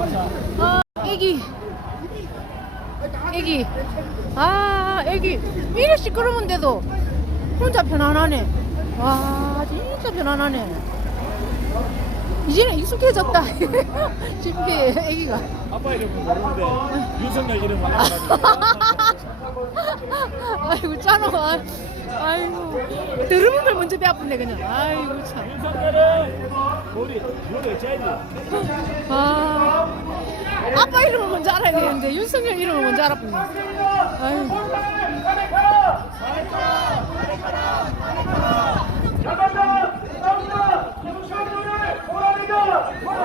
아, 애기. 애기. 아, 애기. 이래 시끄러운데도 혼자 편안하네. 와, 진짜 편안하네. 이제는 익숙해졌다. 집게 애기가. 아빠 이름은 모르는데 윤석열 이름은 알아. 아이고 짜나. 아이고 들으면 걸 먼저 배 아픈데 그냥. 아이고 참. 윤석열은 머리 제일. 아 아빠 이름을 먼저 알아야 되는데 윤석열 이름을 먼저 알아보네. 아이고.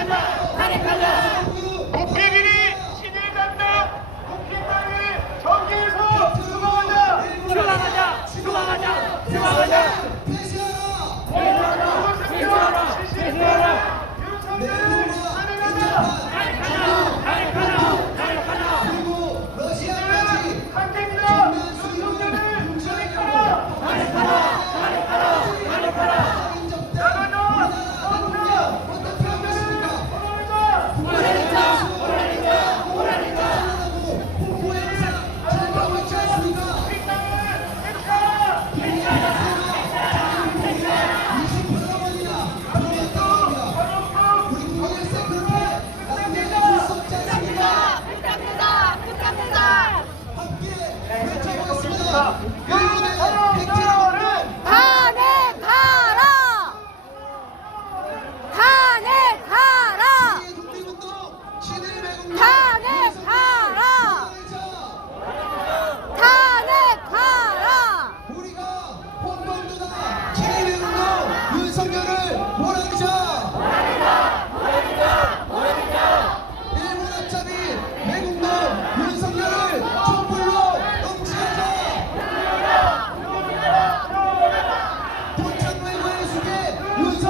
Ramadan. up. Good. What took my minus again?